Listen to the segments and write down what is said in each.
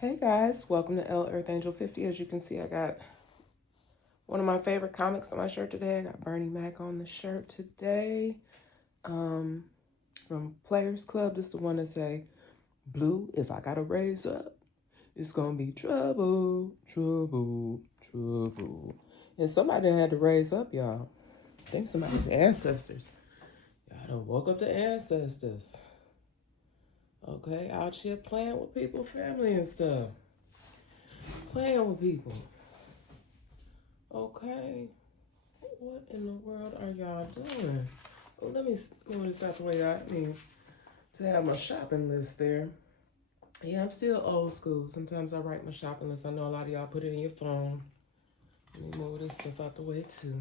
Hey guys, welcome to L Earth Angel 50. As you can see, I got one of my favorite comics on my shirt today. I got Bernie Mac on the shirt today. From Players Club. This is the one that say, "Blue, if I gotta raise up, it's gonna be trouble, trouble, trouble." And somebody had to raise up, y'all. I think somebody's ancestors. Y'all done woke up the ancestors. Okay, out here playing with people, family and stuff. Playing with people. Okay. What in the world are y'all doing? Well, let me move this out the way. I mean, to have my shopping list there. Yeah, I'm still old school. Sometimes I write my shopping list. I know a lot of y'all put it in your phone. Let me move this stuff out the way too.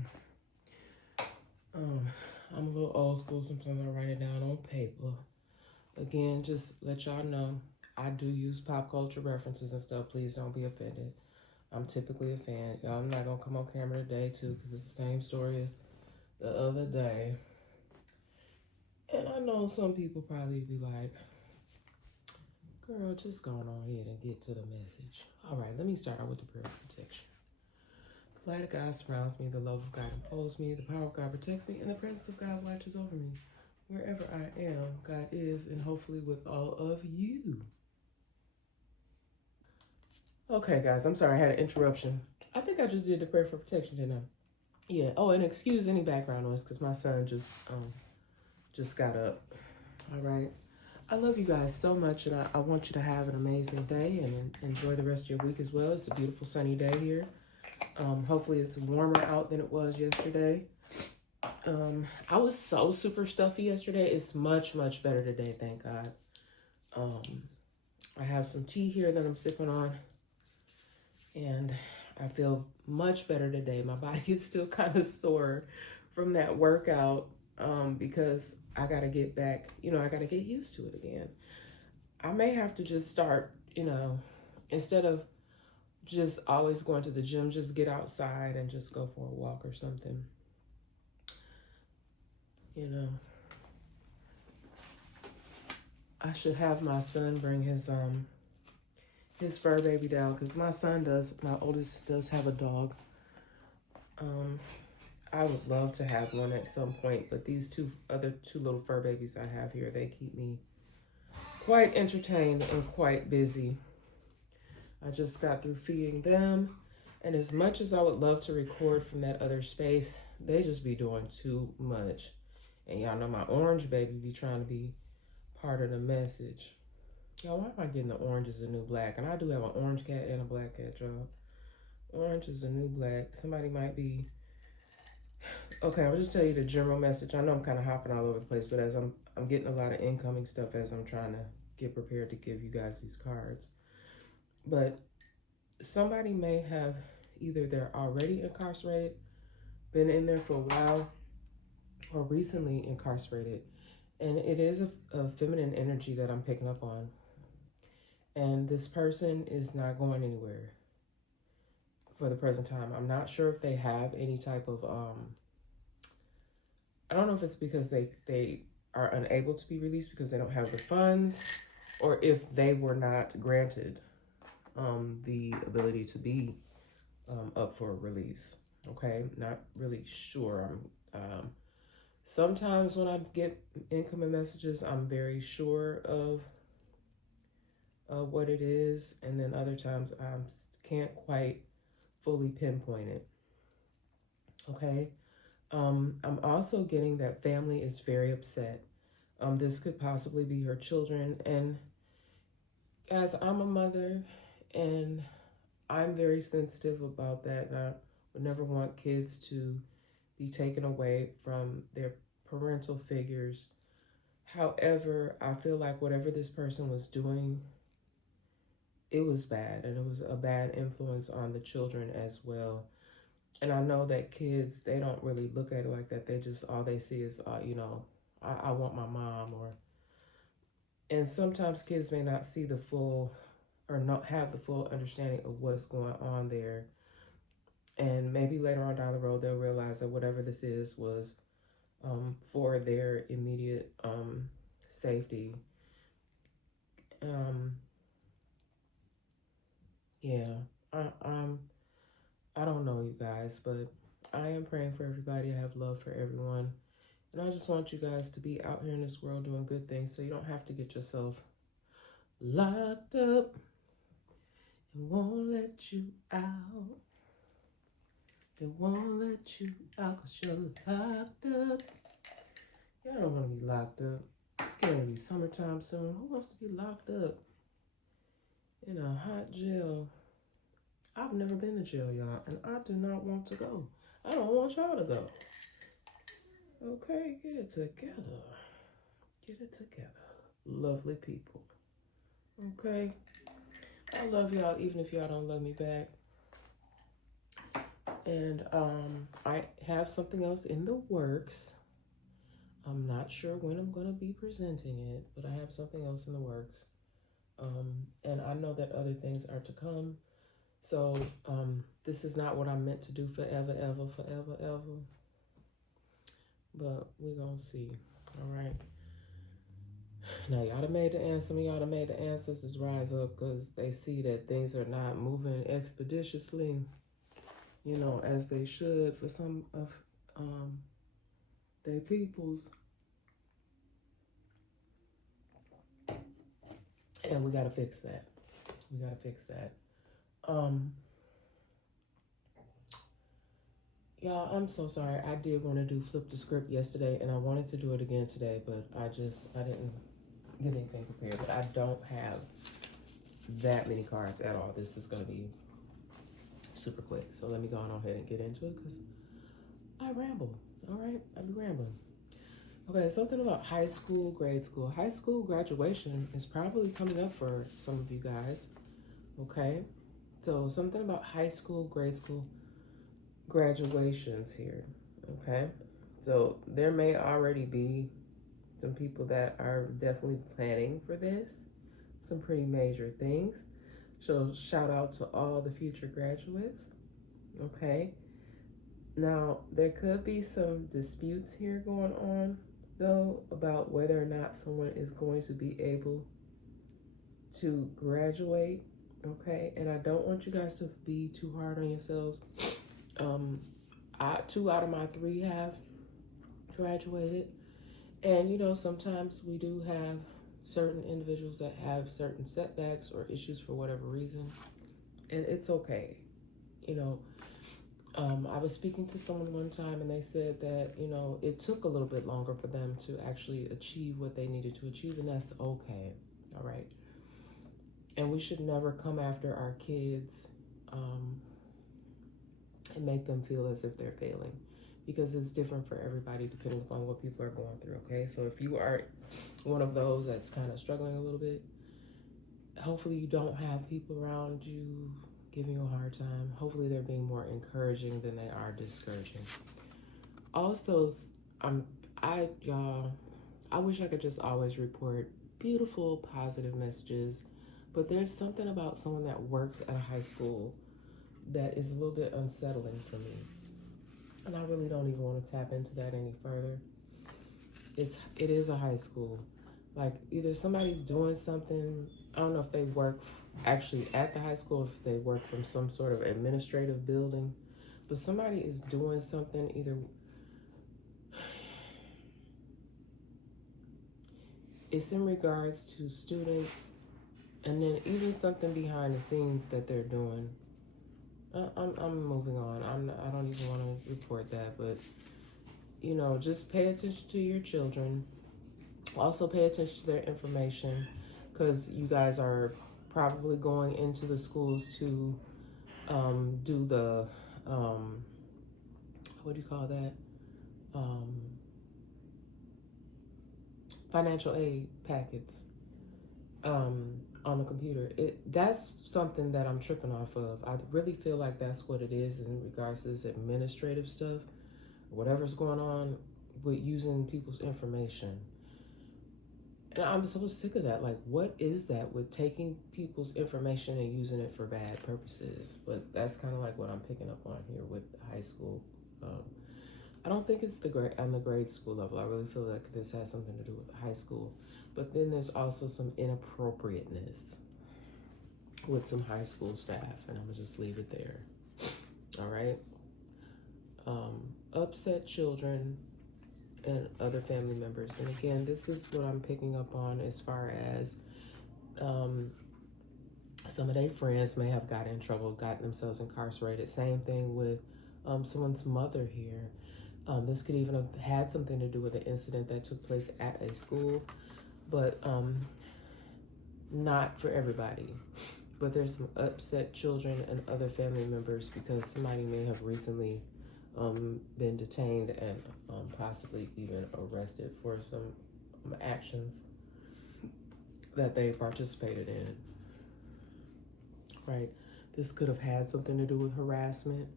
I'm a little old school. Sometimes I write it down on paper. Again, just let y'all know, I do use pop culture references and stuff. Please don't be offended. I'm typically a fan. Y'all, I'm not going to come on camera today too because it's the same story as the other day. And I know some people probably be like, girl, just go on ahead and get to the message. All right, let me start out with the prayer of protection. The light of God surrounds me, the love of God upholds me, the power of God protects me, and the presence of God watches over me. Wherever I am, God is, and hopefully with all of you. Okay, guys, I'm sorry, I had an interruption. I think I just did the prayer for protection, didn't I? Yeah. Oh, and excuse any background noise because my son just got up. All right. I love you guys so much, and I want you to have an amazing day and enjoy the rest of your week as well. It's a beautiful sunny day here. Hopefully it's warmer out than it was yesterday. I was so super stuffy yesterday. It's much, much better today, thank God. I have some tea here that I'm sipping on, and I feel much better today. My body is still kind of sore from that workout because I got to get back, I got to get used to it again. I may have to just start, instead of just always going to the gym, just get outside and just go for a walk or something. I should have my son bring his fur baby down because my oldest does have a dog. I would love to have one at some point, but these two little fur babies I have here, they keep me quite entertained and quite busy. I just got through feeding them, and as much as I would love to record from that other space, they just be doing too much. And y'all know my orange baby be trying to be part of the message. Y'all, why am I getting the orange is the new black? And I do have an orange cat and a black cat, y'all. Orange is the new black. Somebody might be... Okay, I'll just tell you the general message. I know I'm kind of hopping all over the place, but as I'm getting a lot of incoming stuff as I'm trying to get prepared to give you guys these cards. But somebody may have either they're already incarcerated, been in there for a while, or recently incarcerated. And it is a feminine energy that I'm picking up on. And this person is not going anywhere for the present time. I'm not sure if they have any type of, I don't know if it's because they are unable to be released because they don't have the funds, or if they were not granted the ability to be up for release. Okay, not really sure. Sometimes when I get incoming messages, I'm very sure of what it is, and then other times I can't quite fully pinpoint it. Okay, I'm also getting that family is very upset. This could possibly be her children, and as I'm a mother, and I'm very sensitive about that, and I would never want kids to be taken away from their parental figures. However, I feel like whatever this person was doing, it was bad, and it was a bad influence on the children as well. And I know that kids, they don't really look at it like that. They just, all they see is, I want my mom, and sometimes kids may not see the full, or not have the full understanding of what's going on there. And maybe later on down the road, they'll realize that whatever this is was for their immediate safety. Yeah, I don't know you guys, but I am praying for everybody. I have love for everyone. And I just want you guys to be out here in this world doing good things so you don't have to get yourself locked up and won't let you out. They won't let you out because you're locked up. Y'all don't want to be locked up. It's going to be summertime soon. Who wants to be locked up in a hot jail? I've never been to jail, y'all, and I do not want to go. I don't want y'all to go. Okay, get it together. Get it together. Lovely people. Okay? I love y'all even if y'all don't love me back. And I have something else in the works. I'm not sure when I'm going to be presenting it, but I have something else in the works. And I know that other things are to come. So this is not what I'm meant to do forever, ever. But we're going to see. All right. Now, y'all done made the answer. Some of y'all done made the ancestors rise up because they see that things are not moving expeditiously, you know, as they should for some of their peoples. And we got to fix that. We got to fix that. Y'all, I'm so sorry. I did want to do flip the script yesterday, and I wanted to do it again today, but I didn't get anything prepared. But I don't have that many cards at all. This is going to be super quick. So let me go on ahead and get into it because I ramble. All right, I be rambling. Okay, something about high school, grade school. High school graduation is probably coming up for some of you guys. Okay, so something about high school, grade school graduations here. Okay, so there may already be some people that are definitely planning for this, some pretty major things. So shout out to all the future graduates. Okay, now there could be some disputes here going on though about whether or not someone is going to be able to graduate. Okay, and I don't want you guys to be too hard on yourselves. 2 out of my 3 have graduated, and you know, sometimes we do have certain individuals that have certain setbacks or issues for whatever reason, and it's okay. You know, I was speaking to someone one time and they said that, you know, it took a little bit longer for them to actually achieve what they needed to achieve, and that's okay. All right. And we should never come after our kids and make them feel as if they're failing, because it's different for everybody depending upon what people are going through. Okay, so if you are one of those that's kind of struggling a little bit, hopefully you don't have people around you giving you a hard time. Hopefully they're being more encouraging than they are discouraging. Also, I wish I could just always report beautiful, positive messages, but there's something about someone that works at a high school that is a little bit unsettling for me. And I really don't even want to tap into that any further. It is a high school. Like, either somebody's doing something, I don't know if they work actually at the high school, if they work from some sort of administrative building, but somebody is doing something, either it's in regards to students, and then even something behind the scenes that they're doing. I'm moving on. I don't even want to report that, but you know, just pay attention to your children. Also pay attention to their information, because you guys are probably going into the schools to do the what do you call that? Financial aid packets on the computer. That's something that I'm tripping off of. I really feel like that's what it is in regards to this administrative stuff, whatever's going on with using people's information. And I'm so sick of that. Like, what is that with taking people's information and using it for bad purposes? But that's kind of like what I'm picking up on here with high school. I don't think it's on the grade school level. I really feel like this has something to do with high school. But then there's also some inappropriateness. with some high school staff, and I'm gonna just leave it there. All right. Upset children and other family members. And again, this is what I'm picking up on as far as some of their friends may have gotten in trouble, gotten themselves incarcerated. Same thing with someone's mother here. This could even have had something to do with an incident that took place at a school, but not for everybody. But there's some upset children and other family members because somebody may have recently been detained and possibly even arrested for some actions that they participated in. Right? This could have had something to do with harassment.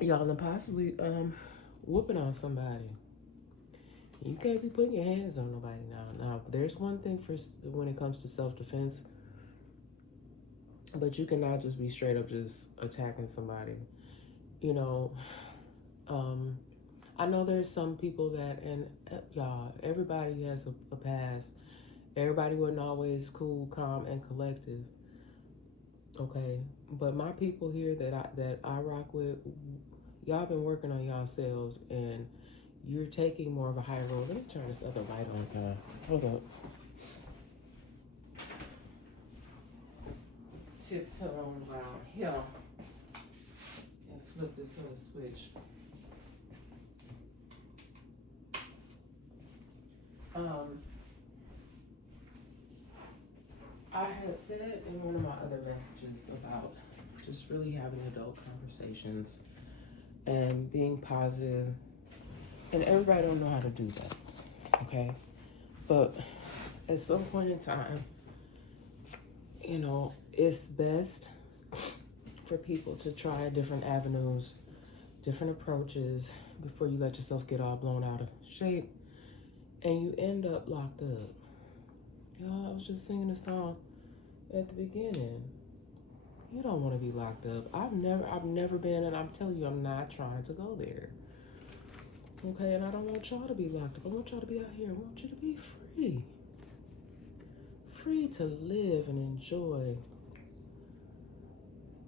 Y'all, and possibly whooping on somebody. You can't be putting your hands on nobody now. Now, there's one thing for when it comes to self-defense, but you cannot just be straight up just attacking somebody. You know, I know there's some people that, and y'all, everybody has a past. Everybody wasn't always cool, calm, and collective. Okay, but my people here that I rock with, y'all been working on yourselves, and you're taking more of a higher role. Let me turn this other light on. Hold up. Tiptoe around here and flip this other switch. I had said in one of my other messages about just really having adult conversations and being positive, and everybody don't know how to do that, okay? But at some point in time, you know, it's best for people to try different avenues, different approaches before you let yourself get all blown out of shape and you end up locked up. Y'all, I was just singing a song at the beginning. You don't want to be locked up. I've never been, and I'm telling you, I'm not trying to go there. Okay, and I don't want y'all to be locked up. I want y'all to be out here. I want you to be free. Free to live and enjoy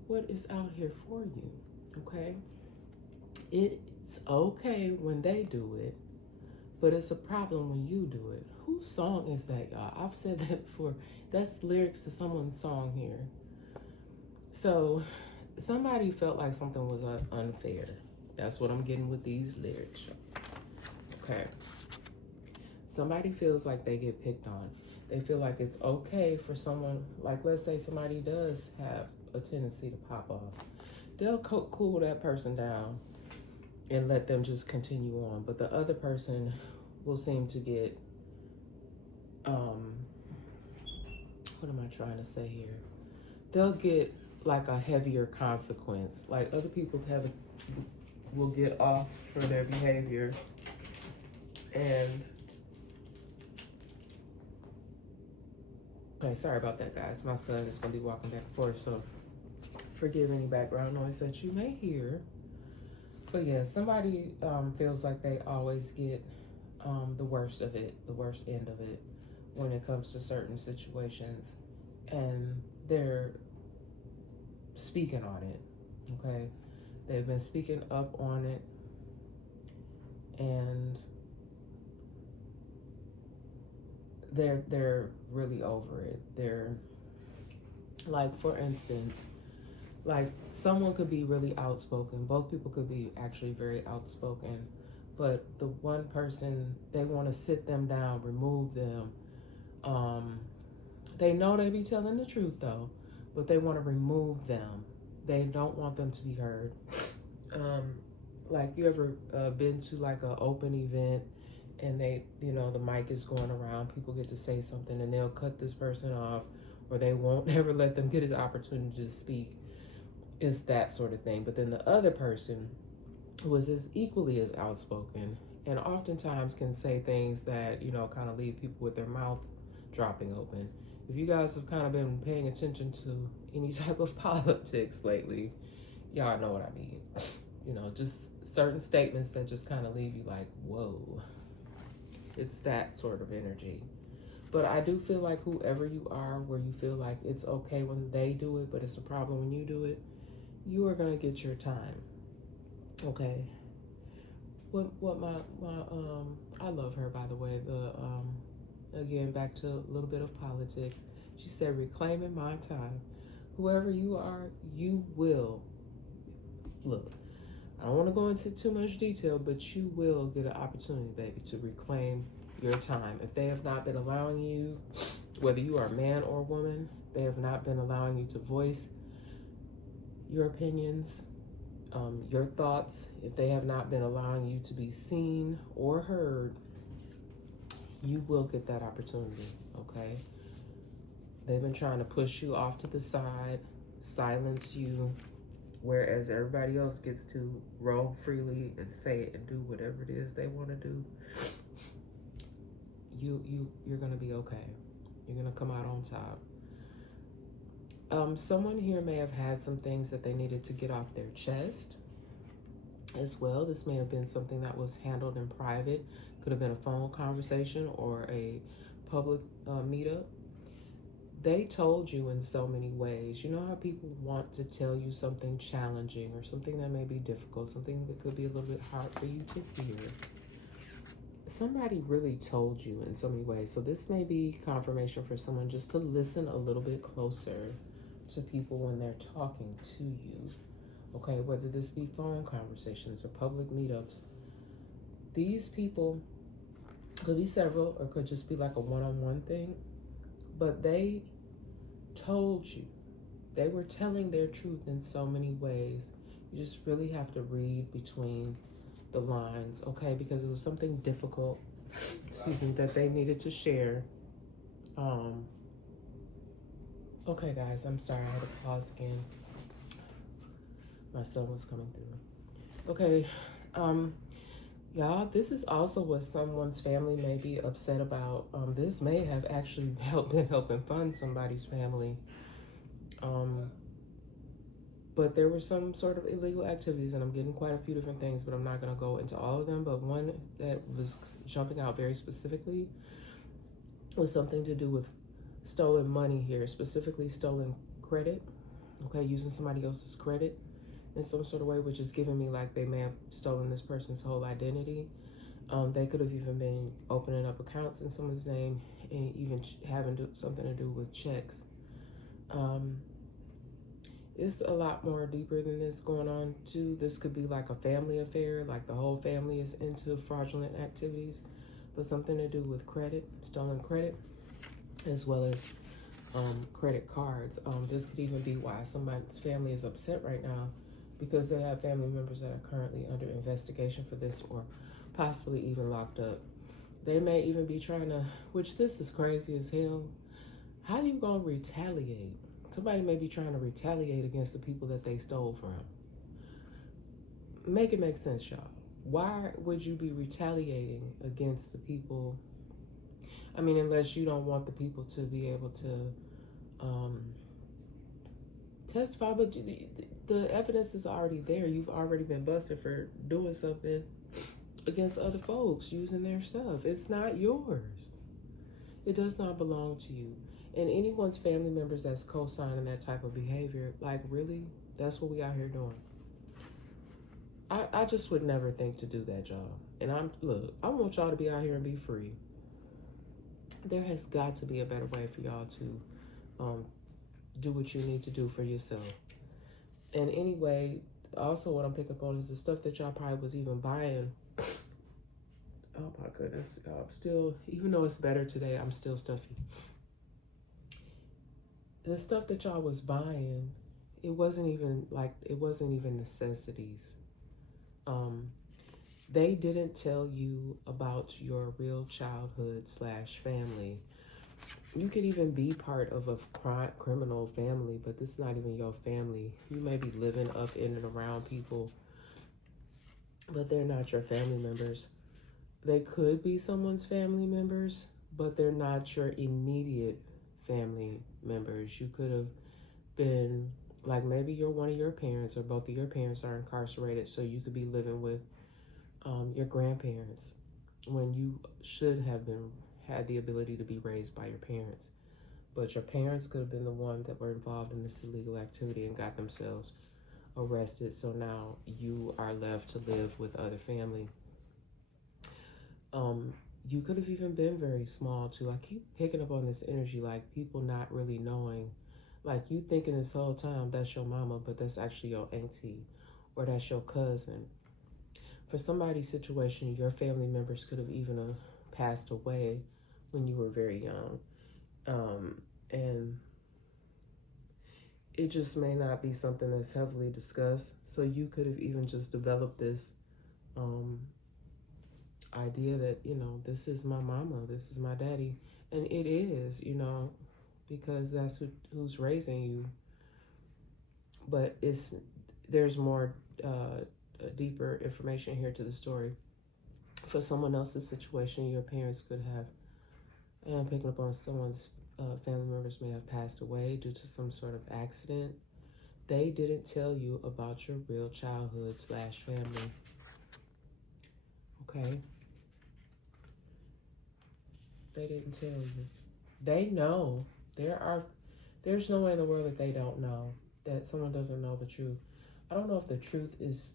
what is out here for you, okay? It's okay when they do it, but it's a problem when you do it. Whose song is that, y'all? I've said that before. That's lyrics to someone's song here. So somebody felt like something was unfair. That's what I'm getting with these lyrics. Okay. Somebody feels like they get picked on. They feel like it's okay for someone, like let's say somebody does have a tendency to pop off. They'll cool that person down and let them just continue on. But the other person will seem to get, what am I trying to say here? They'll get like a heavier consequence. Like other people will get off for their behavior, and okay, sorry about that, guys. My son is going to be walking back and forth, so forgive any background noise that you may hear. But yeah, somebody feels like they always get the worst of it, the worst end of it when it comes to certain situations, and they're speaking on it, okay? They've been speaking up on it, and they're really over it. They're like, for instance, like someone could be really outspoken. Both people could be actually very outspoken, but the one person, they want to sit them down, remove them. They know they be telling the truth though, but they want to remove them. They don't want them to be heard. Like, you ever been to like an open event and they, you know, the mic is going around, people get to say something and they'll cut this person off, or they won't ever let them get an opportunity to speak. It's that sort of thing. But then the other person who is as equally as outspoken and oftentimes can say things that, you know, kind of leave people with their mouth dropping open. If you guys have kind of been paying attention to any type of politics lately, y'all know what I mean. You know, just certain statements that just kind of leave you like, whoa. It's that sort of energy. But I do feel like whoever you are, where you feel like it's okay when they do it, but it's a problem when you do it, you are gonna get your time. Okay. What my I love her, by the way. Again, back to a little bit of politics. She said, reclaiming my time. Whoever you are, you will. Look, I don't want to go into too much detail, but you will get an opportunity, baby, to reclaim your time. If they have not been allowing you, whether you are a man or a woman, they have not been allowing you to voice your opinions, your thoughts. If they have not been allowing you to be seen or heard, you will get that opportunity, okay? They've been trying to push you off to the side, silence you, whereas everybody else gets to roam freely and say it and do whatever it is they want to do. You're gonna be okay. You're gonna come out on top. Someone here may have had some things that they needed to get off their chest as well. This may have been something that was handled in private. Could have been a phone conversation or a public meetup. They told you in so many ways. You know how people want to tell you something challenging or something that may be difficult, something that could be a little bit hard for you to hear. Somebody really told you in so many ways. So this may be confirmation for someone just to listen a little bit closer to people when they're talking to you. Okay, whether this be phone conversations or public meetups. These people, could be several or could just be like a one-on-one thing, but they told you. They were telling their truth in so many ways. You just really have to read between the lines, okay? Because it was something difficult, that they needed to share. Okay, guys, I'm sorry, I had to pause again. My son was coming through. Okay, y'all, this is also what someone's family may be upset about. This may have actually been helping fund somebody's family. But there were some sort of illegal activities, and I'm getting quite a few different things, but I'm not going to go into all of them. But one that was jumping out very specifically was something to do with stolen money here, specifically stolen credit, okay, using somebody else's credit in some sort of way, which is giving me like they may have stolen this person's whole identity. They could have even been opening up accounts in someone's name and even having something to do with checks. It's a lot more deeper than this going on too. This could be like a family affair, like the whole family is into fraudulent activities, but something to do with credit, stolen credit, as well as credit cards. This could even be why somebody's family is upset right now, because they have family members that are currently under investigation for this or possibly even locked up. They may even be trying to, which this is crazy as hell. How you gonna retaliate? Somebody may be trying to retaliate against the people that they stole from. Make it make sense, y'all. Why would you be retaliating against the people? I mean, unless you don't want the people to be able to testify, but the evidence is already there. You've already been busted for doing something against other folks, using their stuff. It's not yours. It does not belong to you. And anyone's family members that's co-signing that type of behavior, like really, that's what we out here doing. I just would never think to do that, y'all. And I want y'all to be out here and be free. There has got to be a better way for y'all to do what you need to do for yourself. And anyway, also what I'm picking up on is the stuff that y'all probably was even buying. Oh my goodness, I'm still, even though it's better today, I'm still stuffy. The stuff that y'all was buying, it wasn't even necessities. They didn't tell you about your real childhood / family. You could even be part of a criminal family, but this is not even your family. You may be living up in and around people, but they're not your family members. They could be someone's family members, but they're not your immediate family members. You could have been, like maybe you're one of your parents or both of your parents are incarcerated, so you could be living with your grandparents when you should have been had the ability to be raised by your parents. But your parents could have been the one that were involved in this illegal activity and got themselves arrested. So now you are left to live with other family. You could have even been very small too. I keep picking up on this energy, like people not really knowing, like you thinking this whole time that's your mama, but that's actually your auntie or that's your cousin. For somebody's situation, your family members could have even passed away when you were very young. And it just may not be something that's heavily discussed. So you could have even just developed this idea that, you know, this is my mama, this is my daddy. And it is, you know, because that's who's raising you. But there's more deeper information here to the story. For someone else's situation, your parents could have, and I'm picking up on someone's family members may have passed away due to some sort of accident. They didn't tell you about your real childhood / family. Okay? They didn't tell you. They know. There's no way in the world that they don't know, that someone doesn't know the truth. I don't know if the truth is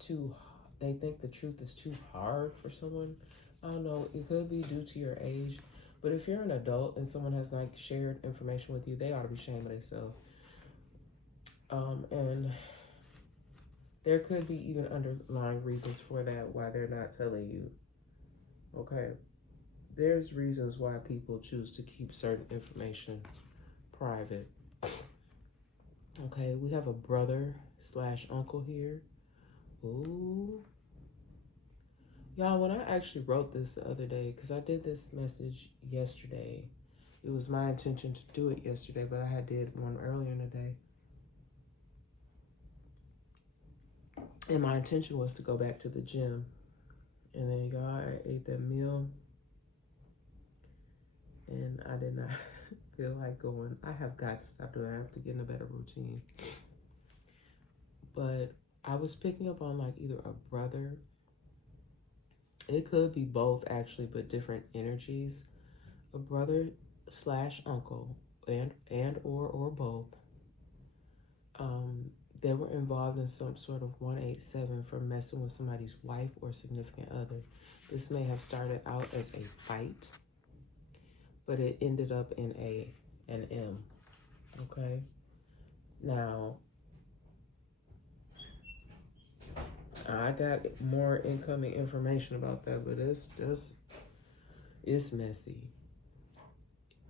too, they think the truth is too hard for someone. I don't know. It could be due to your age. But if you're an adult and someone has like shared information with you, they ought to be ashamed of themselves. And there could be even underlying reasons for that, why they're not telling you. Okay? There's reasons why people choose to keep certain information private. Okay, we have a brother / uncle here. Ooh. Y'all, when I actually wrote this the other day, because I did this message yesterday, it was my intention to do it yesterday, but I did one earlier in the day. And my intention was to go back to the gym. And then, y'all, I ate that meal. And I did not feel like going. I have got to stop doing that. I have to get in a better routine. But I was picking up on like either a brother. It could be both actually, but different energies. A brother / uncle and or both. They were involved in some sort of 187 for messing with somebody's wife or significant other. This may have started out as a fight, but it ended up in an M. Okay? Now, I got more incoming information about that, but it's messy.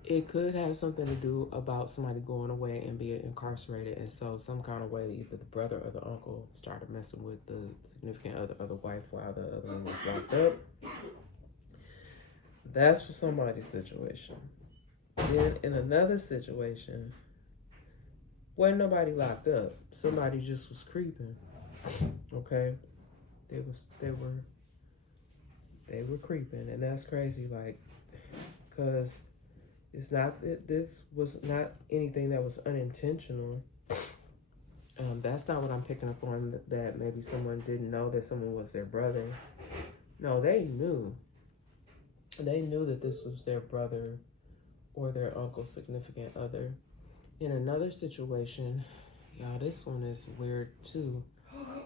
It could have something to do about somebody going away and being incarcerated, and so some kind of way either the brother or the uncle started messing with the significant other or the wife while the other one was locked up. That's for somebody's situation. Then in another situation, wasn't nobody locked up. Somebody just was creeping. Okay? They were creeping, and that's crazy, like, because this was not anything that was unintentional. That's not what I'm picking up on, that maybe someone didn't know that someone was their brother. No, they knew. They knew that this was their brother or their uncle's significant other. In another situation, y'all, this one is weird too.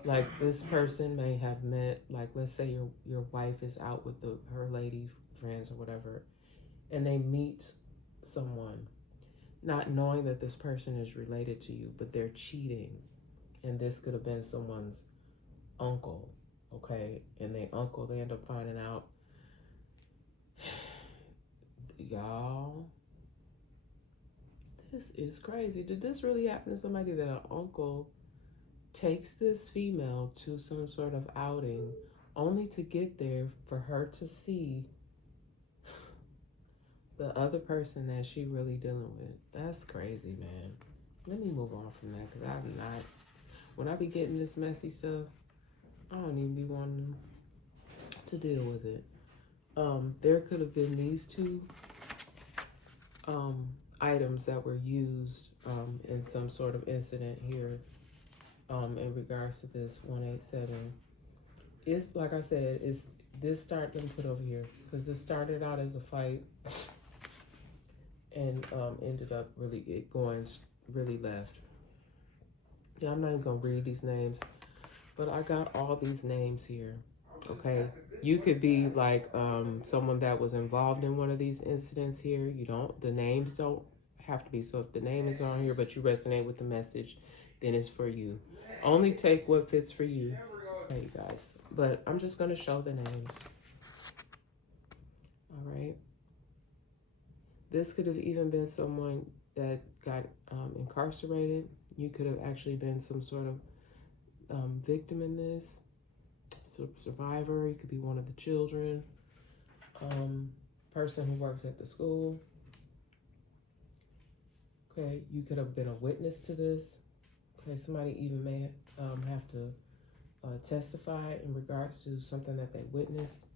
Like, this person may have met, like, let's say your wife is out with her lady friends or whatever, and they meet someone, not knowing that this person is related to you, but they're cheating. And this could have been someone's uncle, okay? And they end up finding out. Y'all, this is crazy. Did this really happen to somebody, that an uncle takes this female to some sort of outing only to get there for her to see the other person that she really dealing with? That's crazy, man. Let me move on from that, because I'm not, when I be getting this messy stuff, I don't even be wanting to deal with it. There could have been these two items that were used in some sort of incident here in regards to this 187. It's, like I said, let me put over here, because this started out as a fight and ended up going really left. Yeah, I'm not even gonna read these names, but I got all these names here. Okay, you could be like someone that was involved in one of these incidents here. The names don't have to be. So if the name is on here, but you resonate with the message, then it's for you. Only take what fits for you. Okay, you guys. But I'm just gonna show the names. All right. This could have even been someone that got incarcerated. You could have actually been some sort of victim in this. Survivor. You could be one of the children. Person who works at the school. Okay, you could have been a witness to this. Okay, somebody even may have to testify in regards to something that they witnessed.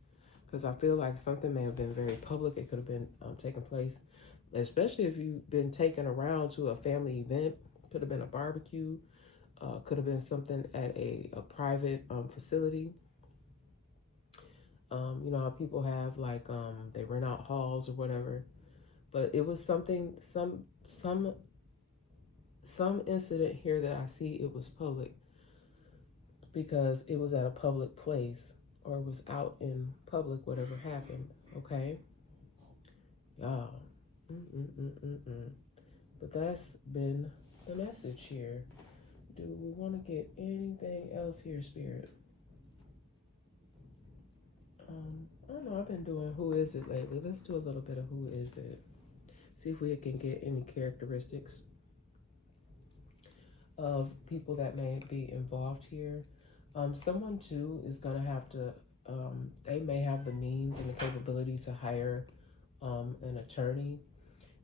Because I feel like something may have been very public. It could have been taking place, especially if you've been taken around to a family event. Could have been a barbecue. Could have been something at a private facility. You know how people have like they rent out halls or whatever, but it was something, some incident here that I see it was public because it was at a public place or it was out in public, whatever happened. Okay, y'all. But that's been the message here. Do we want to get anything else here, Spirit? I don't know. I've been doing Who Is It lately. Let's do a little bit of Who Is It. See if we can get any characteristics of people that may be involved here. Someone too is going to have to, they may have the means and the capability to hire an attorney.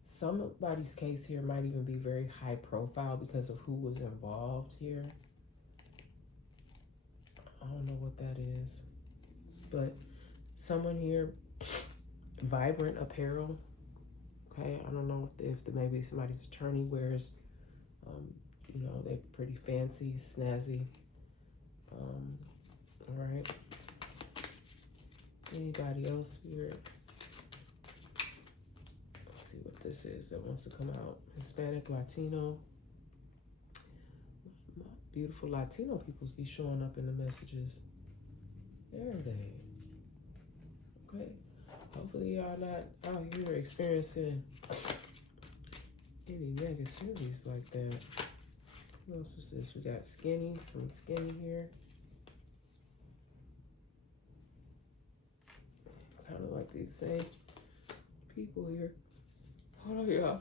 Somebody's case here might even be very high profile because of who was involved here. I don't know what that is, but someone here, vibrant apparel. Okay, I don't know if maybe somebody's attorney wears, you know, they're pretty fancy, snazzy. All right. Anybody else here? Let's see what this is that wants to come out. Hispanic, Latino. Beautiful Latino peoples be showing up in the messages. There they. Okay. Hopefully y'all not out here experiencing any negativities like that. What else is this? We got skinny, some skinny here. Kind of like these same people here. Hold on, y'all.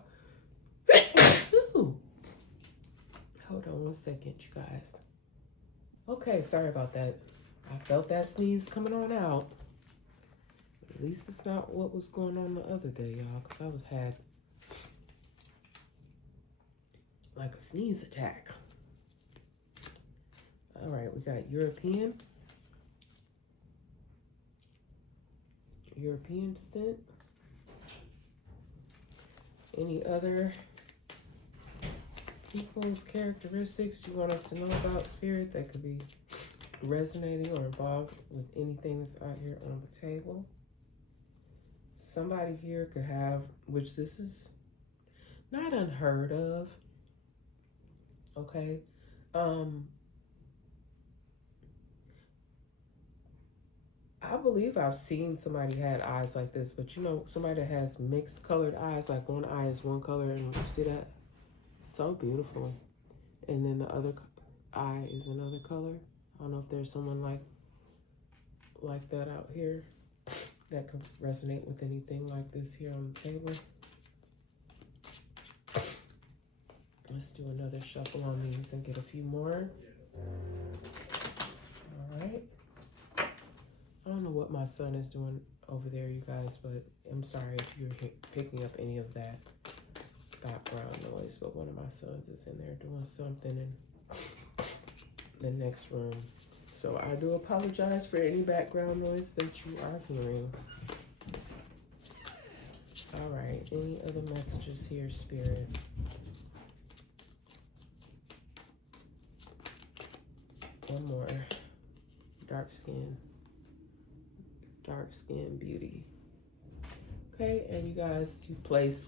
Hold on one second, you guys. Okay, sorry about that. I felt that sneeze coming on out. At least it's not what was going on the other day, y'all, because I had like a sneeze attack. All right, we got European descent. Any other people's characteristics you want us to know about, Spirit, that could be resonating or involved with anything that's out here on the table? Somebody here could have, which this is not unheard of, okay? I believe I've seen somebody had eyes like this, but you know, somebody that has mixed colored eyes, like one eye is one color, and you see that? So beautiful. And then the other eye is another color. I don't know if there's someone like that out here that could resonate with anything like this here on the table. Let's do another shuffle on these and get a few more. All right. I don't know what my son is doing over there, you guys, but I'm sorry if you're picking up any of that background noise, but one of my sons is in there doing something in the next room. So I do apologize for any background noise that you are hearing. All right, any other messages here, Spirit? One more. Dark skin. dark skin beauty. Okay, and you guys, you place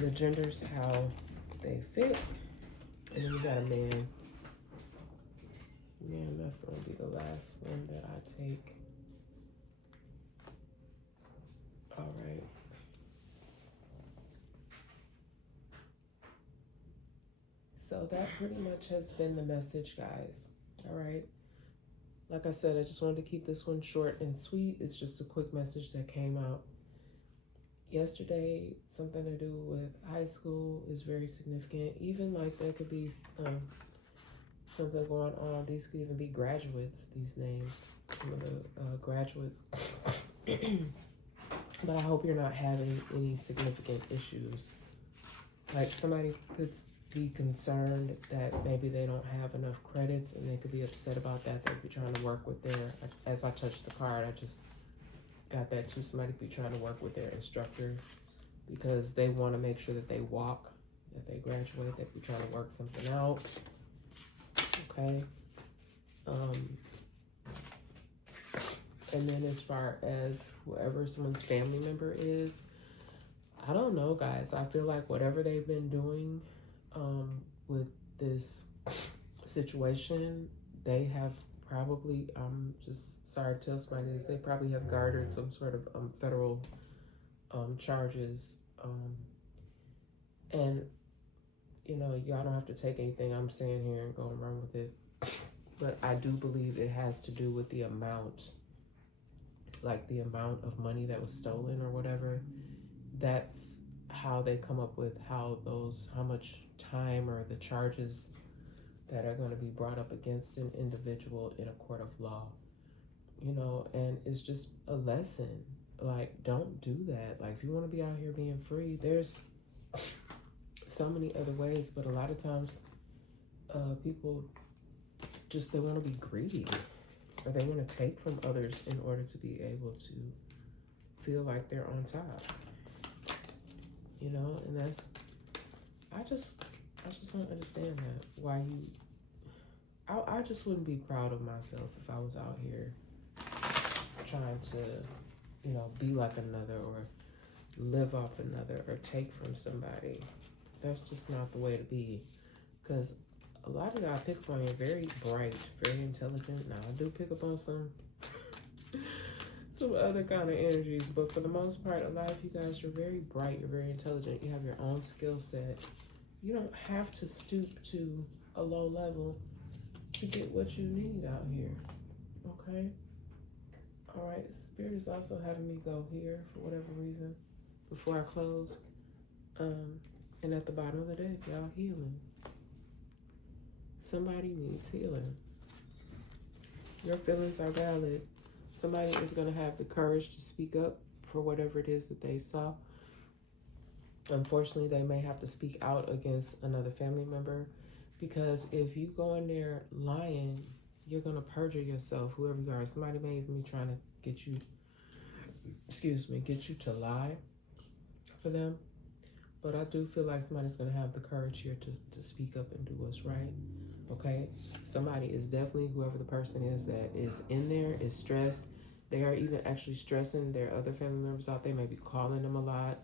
the genders how they fit. And then you got a man. Man, that's gonna be the last one that I take. All right. So that pretty much has been the message, guys. All right. Like I said, I just wanted to keep this one short and sweet. It's just a quick message that came out yesterday. Something to do with high school is very significant. Even like there could be something going on. These could even be graduates, these names, some of the graduates. But I hope you're not having any significant issues. Like somebody could be concerned that maybe they don't have enough credits and they could be upset about that. They'd be trying to work with their, as I touched the card, I just got that too. Somebody could be trying to work with their instructor because they want to make sure that they walk, that they graduate. They could be trying to work something out. Okay. And then as far as whoever someone's family member is, I don't know, guys. I feel like whatever they've been doing with this situation, they have probably, I'm just sorry to tell somebody this, they probably have garnered some sort of federal charges. And, you know, y'all don't have to take anything I'm saying here and go and run with it. But I do believe it has to do with the amount, like the amount of money that was stolen or whatever. That's how they come up with how much time or the charges that are going to be brought up against an individual in a court of law, you know. And it's just a lesson, like, don't do that. Like, if you want to be out here being free, there's so many other ways, but a lot of times people just, they want to be greedy, or they want to take from others in order to be able to feel like they're on top, you know. And that's, I just don't understand that. Why you, I just wouldn't be proud of myself if I was out here trying to, you know, be like another or live off another or take from somebody. That's just not the way to be. Because a lot of y'all pick up on, you're very bright, very intelligent. Now, I do pick up on some other kind of energies, but for the most part, a lot of you guys are very bright, you're very intelligent, you have your own skill set. You don't have to stoop to a low level to get what you need out here, okay? All right, Spirit is also having me go here for whatever reason before I close. And at the bottom of the deck, y'all, healing. Somebody needs healing. Your feelings are valid. Somebody is going to have the courage to speak up for whatever it is that they saw. Unfortunately, they may have to speak out against another family member, because if you go in there lying, you're going to perjure yourself, whoever you are. Somebody may even be trying to get you, get you to lie for them. But I do feel like somebody's going to have the courage here to speak up and do what's right, okay? Somebody is definitely, whoever the person is that is in there, is stressed. They are even actually stressing their other family members out. They may be calling them a lot,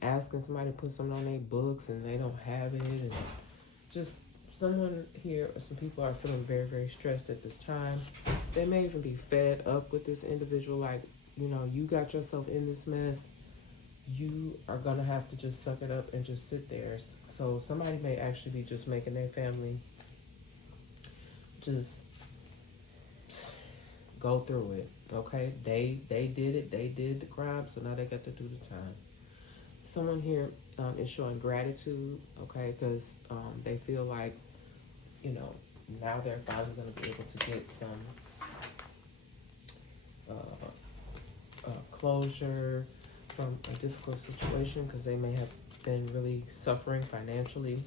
asking somebody to put something on their books and they don't have it. And just someone here, or some people are feeling very, very stressed at this time. They may even be fed up with this individual. Like, you know, you got yourself in this mess. You are going to have to just suck it up and just sit there. So somebody may actually be just making their family just go through it, okay? They did it. They did the crime, so now they got to do the time. Someone here is showing gratitude, okay, because they feel like, you know, now they're finally going to be able to get some closure from a difficult situation, because they may have been really suffering financially.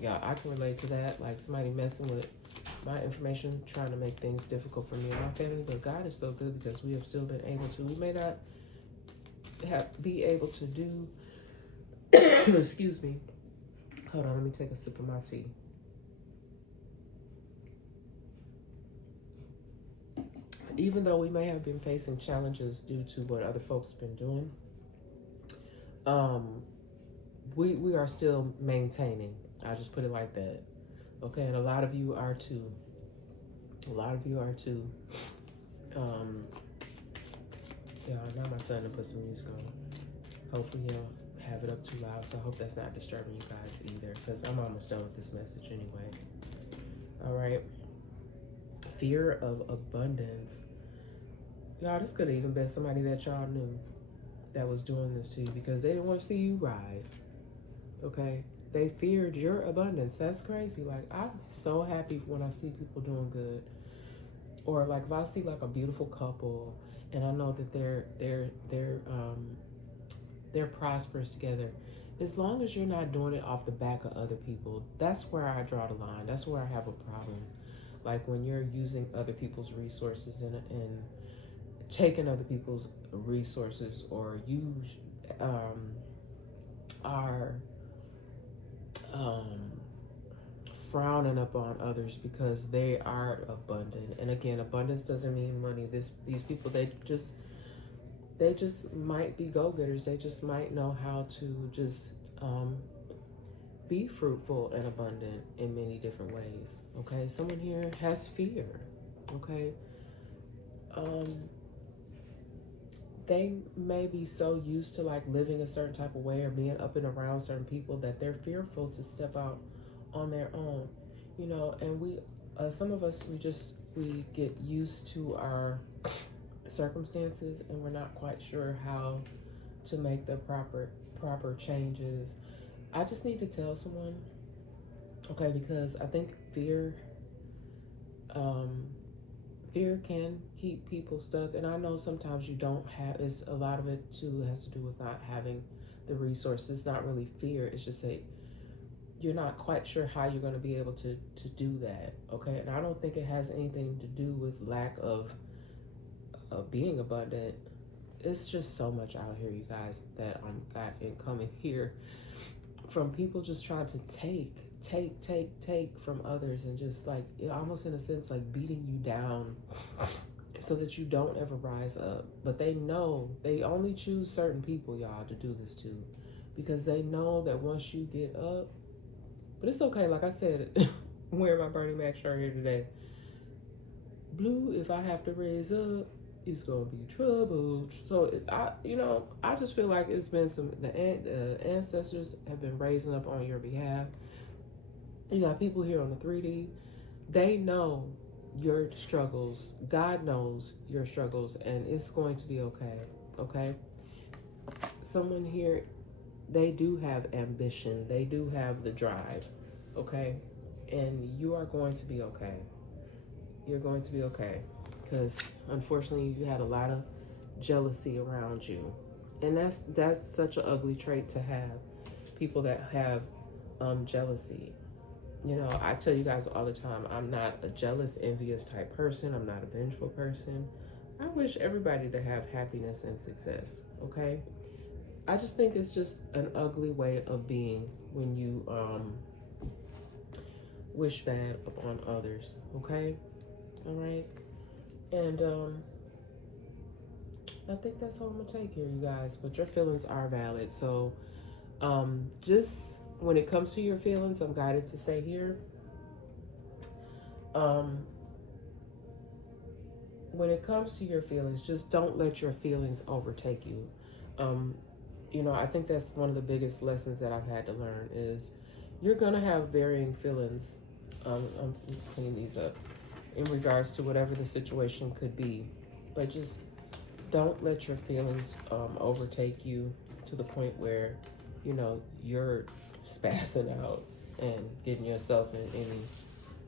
Yeah, I can relate to that. Like somebody messing with my information, trying to make things difficult for me and my family. But God is so good, because we have still been able to. We may not be able to do, excuse me. Hold on, let me take a sip of my tea. even though we may have been facing challenges due to what other folks have been doing, we are still maintaining. I'll just put it like that. Okay, and a lot of you are too. A lot of you are too. Yeah, now my son to put some music on. Hopefully he'll have it up too loud, so I hope that's not disturbing you guys either, because I'm almost done with this message anyway. All right. Fear of abundance. Y'all, this could have even been somebody that y'all knew that was doing this to you because they didn't want to see you rise. Okay? They feared your abundance. That's crazy. Like, I'm so happy when I see people doing good. Or like if I see like a beautiful couple and I know that they're prosperous together. As long as you're not doing it off the back of other people, that's where I draw the line. That's where I have a problem. Like when you're using other people's resources and taking other people's resources, or you are frowning upon others because they are abundant. And again, abundance doesn't mean money. These people, they just might be go-getters. They just might know how to just be fruitful and abundant in many different ways. Okay, someone here has fear. Okay, they may be so used to like living a certain type of way or being up and around certain people that they're fearful to step out on their own, you know. And we some of us, we get used to our circumstances and we're not quite sure how to make the proper changes. I just need to tell someone, okay, because I think fear can keep people stuck. And I know sometimes you don't have, it's a lot of it too has to do with not having the resources. It's not really fear, it's just you're not quite sure how you're going to be able to do that. Okay, and I don't think it has anything to do with lack of being abundant. It's just so much out here, you guys, that got incoming here from people just trying to take from others, and just like almost in a sense like beating you down so that you don't ever rise up. But they know they only choose certain people, y'all, to do this to, because they know that once you get up, but it's okay. Like I said, I'm wearing my Bernie Mac shirt here today. Blue, if I have to raise up, it's gonna be trouble. So I just feel like it's been the ancestors have been raising up on your behalf. You got people here on the 3D. They know your struggles. God knows your struggles, and it's going to be okay. Okay. Someone here, they do have ambition. They do have the drive. Okay, and you are going to be okay. You're going to be okay. Because unfortunately you had a lot of jealousy around you, and that's such an ugly trait to have. People that have jealousy. You know, I tell you guys all the time, I'm not a jealous, envious type person. I'm not a vengeful person. I wish everybody to have happiness and success. Okay, I just think it's just an ugly way of being when you wish bad upon others. Okay, all right. And I think that's all I'm gonna take here, you guys. But your feelings are valid. So just when it comes to your feelings, I'm guided to say here, when it comes to your feelings, just don't let your feelings overtake you. You know, I think that's one of the biggest lessons that I've had to learn is you're gonna have varying feelings. I'm cleaning these up in regards to whatever the situation could be, but just don't let your feelings overtake you to the point where, you know, you're spazzing out and getting yourself in any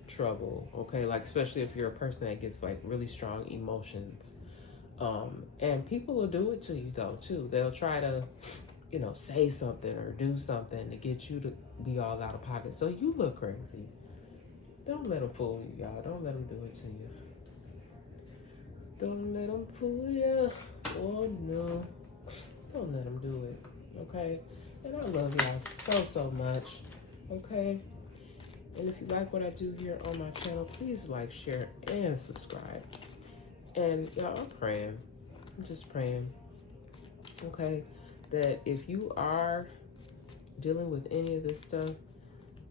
trouble. Okay, like especially if you're a person that gets like really strong emotions, and people will do it to you though too. They'll try to, you know, say something or do something to get you to be all out of pocket, so you look crazy. Don't let them fool you, y'all. Don't let them do it to you. Don't let them fool you. Oh, no. Don't let them do it, okay? And I love y'all so much, okay? And if you like what I do here on my channel, please like, share, and subscribe. And y'all, I'm praying. I'm just praying. Okay, that if you are dealing with any of this stuff,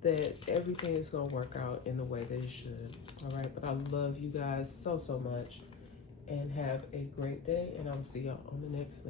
that everything is going to work out in the way that it should. All right, but I love you guys so, so much. And have a great day. And I'll see y'all on the next one.